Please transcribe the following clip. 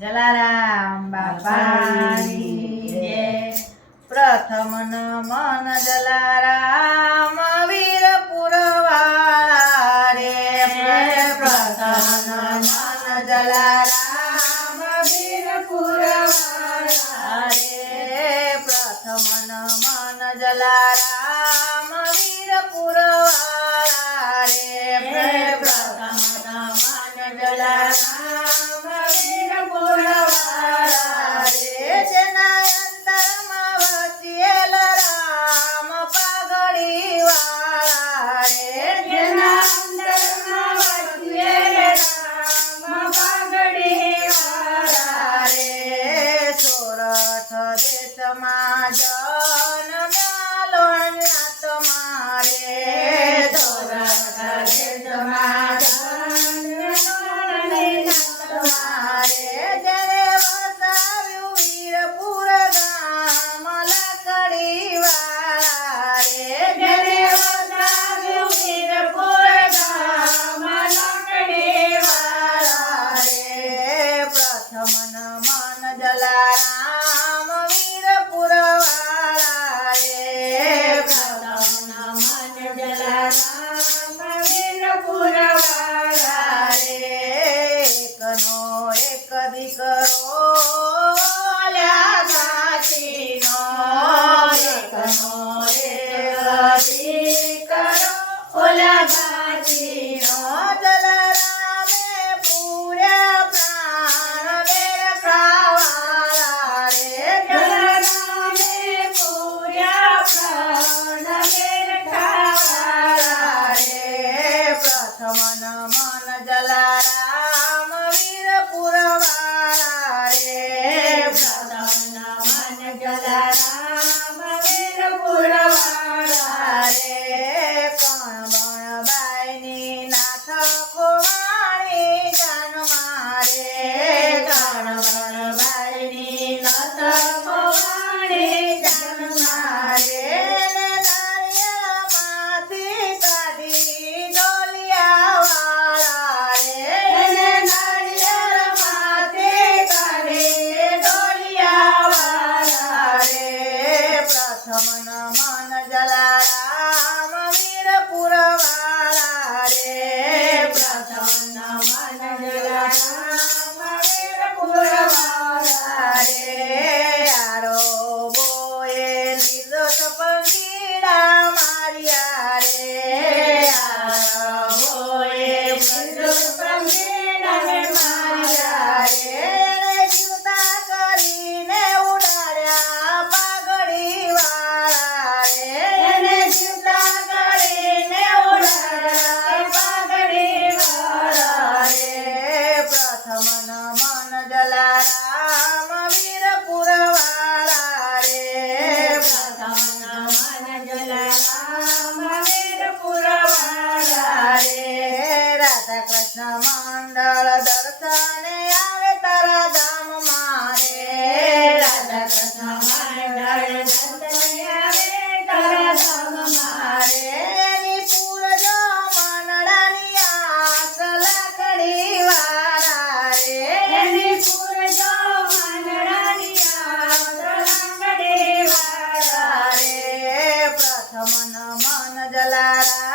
जलाराम बाबा प्रथम न मन जलाराम वीर रे प्रथम न मन जलाराम वीरपुर पुरवा रे प्रथम न मन जलाराम वीर पुरवा रे Jalal. કૃષ્ણ મંડળ દર્શને આવે તારા ધામ મારે. રાધા કૃષ્ણ મંડળ દર્શને આવે તારા ધામ મારે. નિપુરજો મંડળની આસ લકડી વાળા રે નિપુરજો મંડળની આસ લકડી વાળા રે પ્રથમ મન જલારા